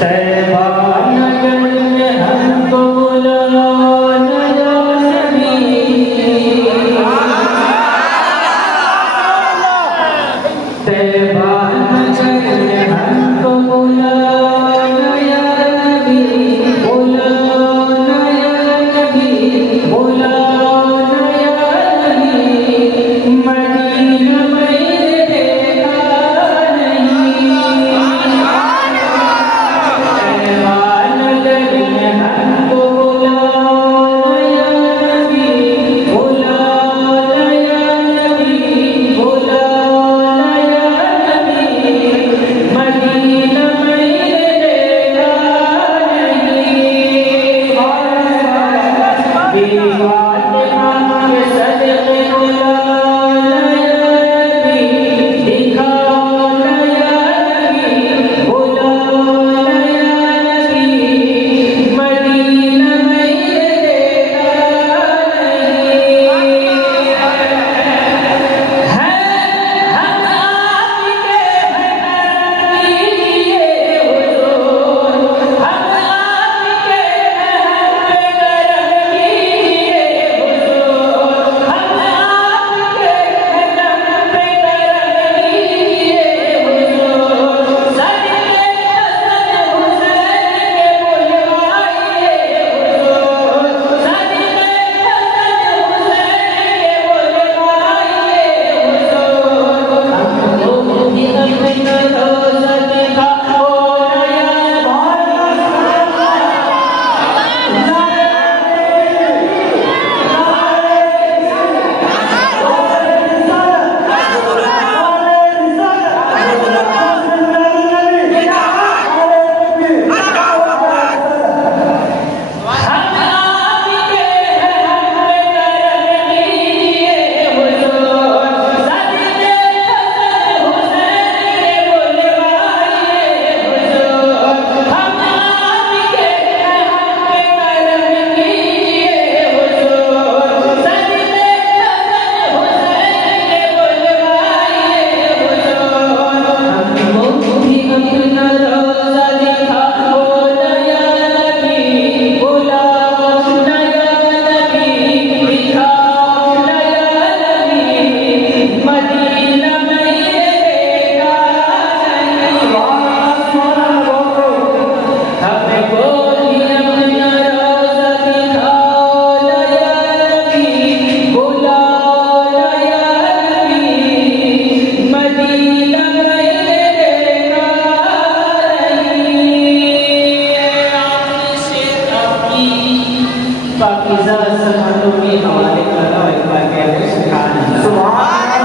तैबा नगर में हमको बुलाना या नबी। तैबा नगर में हमको बुलाना या नबी, बुलाना या नबी, बुलाना या नबी। मदीना मैंने देखा नहीं। तैबा नगर में हमको बुलाना या नबी, बुलाना या नबी, बुलाना या नबी। मदीना मैंने देखा नहीं। दीवाना के सदके बुलाना या नबी, दिखाना या नबी, बुलाना या नबी। मदीना मैंने देखा नहीं। है हम आपके हैं कीजिए हुजूर, हम आपके हैं हम पे करम कीजिए हुजूर, हम आपके हैं हम पे करम कीजिए हुजूर। सजदे हसन हुसैन के बुलवाइए हुजूर, सजदे हसन हुसैन के बुलवाइए हुजूर। हमको भी अपना रोज़ा दिखाओ नया हम आपके हैं हम पे करम कीजिए हुजूर। सजदे हसन हुसैन के बुलवाइए हुजूर। हम आपके हैं हम पे करम कीजिए हुजूर। सजदे हसन हुसैन के बुलवाइए हुजूर। हमको भी अपना रोज़ा दिखाओ नया नबी, बुलाओ नया नबी, दिखाओ नया नबी। मदीना मैंने देखा नहीं। हमको भी अपना रोज़ा दिखाओ नया नबी, बुलाओ नया नबी। मदीना मैंने देखा नहीं। आपने से अपनी पाकीज़ा समातों के हवाले करा और एक बार कहते सुभान अल्लाह।